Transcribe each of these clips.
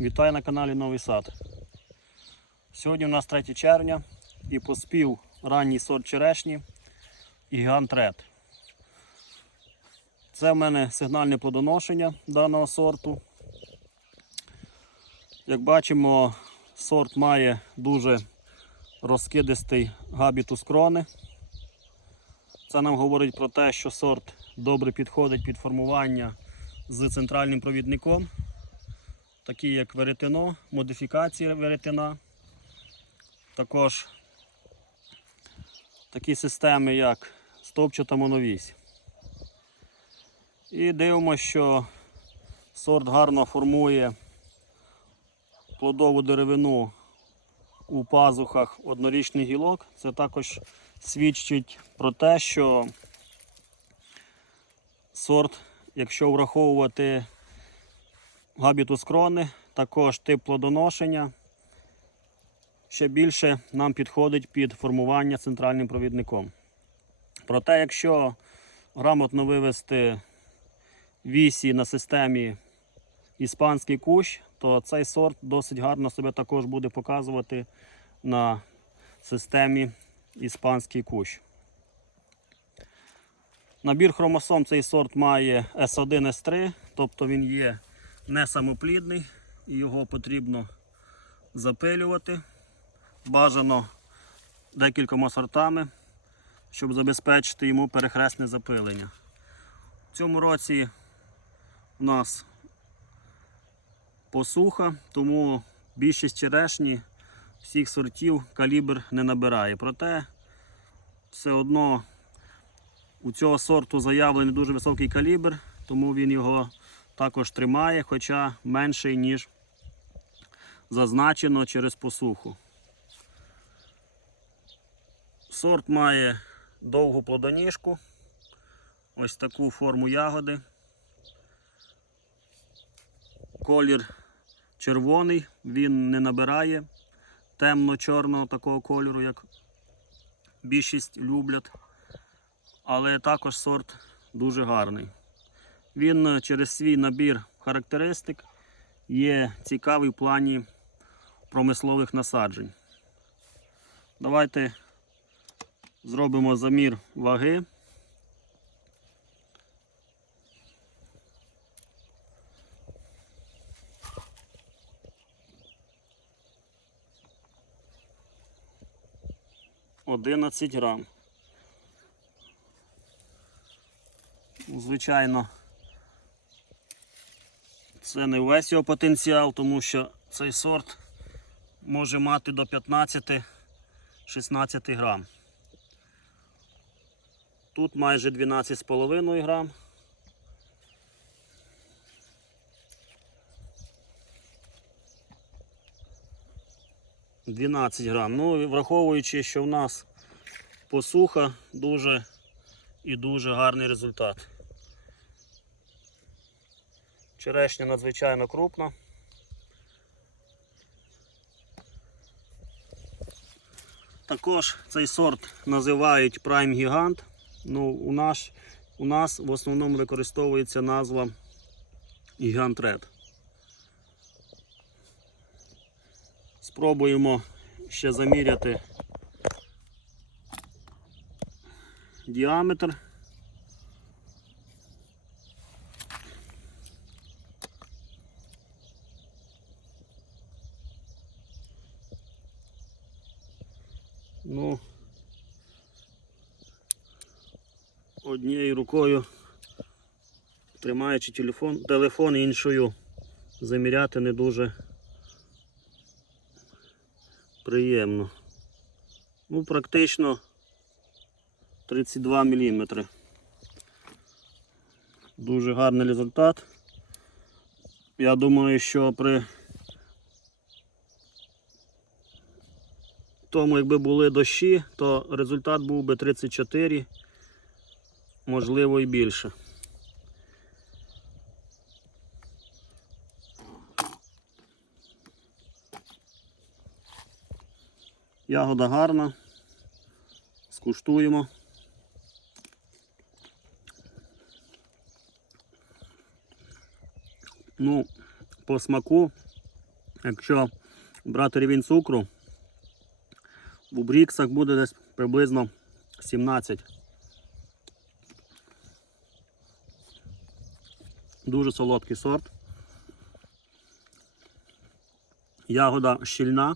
Вітаю на каналі Новий Сад. Сьогодні у нас 3 червня і поспів ранній сорт черешні Гігант Ред. Це в мене сигнальне плодоношення даного сорту. Як бачимо, сорт має дуже розкидистий габітус крони. Це нам говорить про те, що сорт добре підходить під формування з центральним провідником, такі як веретено, модифікації веретена. Також такі системи, як стовпчата моновісь. І дивимося, що сорт гарно формує плодову деревину у пазухах однорічних гілок. Це також свідчить про те, що сорт, якщо враховувати габітус крони, також тип плодоношення, ще більше нам підходить під формування центральним провідником. Проте, якщо грамотно вивести вісі на системі іспанський кущ, то цей сорт досить гарно себе також буде показувати на системі іспанський кущ. Набір хромосом цей сорт має S1, S3, тобто він є не самоплідний і його потрібно запилювати. Бажано декількома сортами, щоб забезпечити йому перехресне запилення. В цьому році у нас посуха, тому більшість черешні всіх сортів калібр не набирає. Проте все одно у цього сорту заявлений дуже високий калібр, тому він його також тримає, хоча менший, ніж зазначено через посуху. Сорт має довгу плодоніжку, ось таку форму ягоди. Колір червоний, він не набирає темно-чорного такого кольору, як більшість люблять. Але також сорт дуже гарний. Він е, через свій набір характеристик є цікавий в плані промислових насаджень. Давайте зробимо замір ваги. Одинадцять грам. Звичайно, це не весь його потенціал, тому що цей сорт може мати до 15-16 грам. Тут майже 12,5 грам. Дванадцять грам. Ну враховуючи, що в нас посуха дуже і дуже гарний результат. Черешня надзвичайно крупна. Також цей сорт називають Prime Gigant. Ну, у, наш, у нас в основному використовується назва Gigant Red. Спробуємо ще заміряти діаметр. Ну, однією рукою тримаючи телефон, телефон іншою заміряти не дуже приємно. Ну, практично 32 мм. Дуже гарний результат. Я думаю, що при тому, якби були дощі, то результат був би 34, можливо і більше. Ягода гарна. Скуштуємо. Ну, по смаку Якщо брати рівень цукру, в бріксах буде десь приблизно 17. Дуже солодкий сорт. Ягода щільна,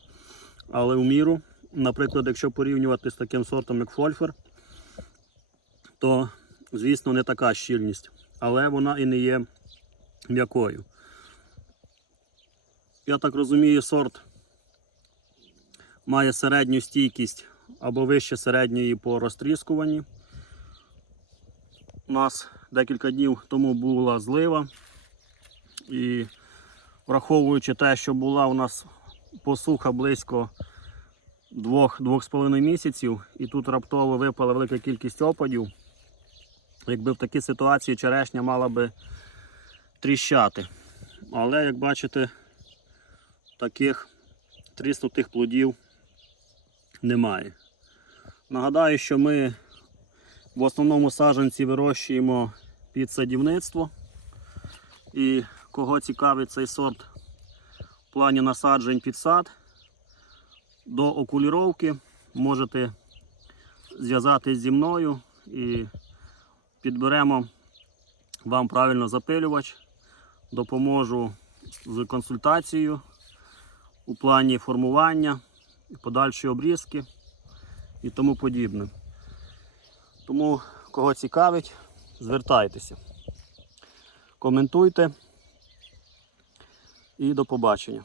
але в міру. Наприклад, якщо порівнювати з таким сортом, як фольфер, то, звісно, не така щільність, але вона і не є м'якою. Я так розумію, сорт має середню стійкість або вище середньої по розтріскуванні. У нас декілька днів тому була злива. І враховуючи те, що була у нас посуха близько 2-2,5 місяців, і тут раптово випала велика кількість опадів, якби в такій ситуації черешня мала би тріщати. Але, як бачите, таких тріснутих плодів немає. Нагадаю, що ми в основному саджанці вирощуємо під садівництво. І кого цікавить цей сорт в плані насаджень під сад, до окуліровки можете зв'язатись зі мною і підберемо вам правильно запилювач, допоможу з консультацією у плані формування, подальшої обрізки і тому подібне. Тому, кого цікавить, звертайтеся. Коментуйте і до побачення.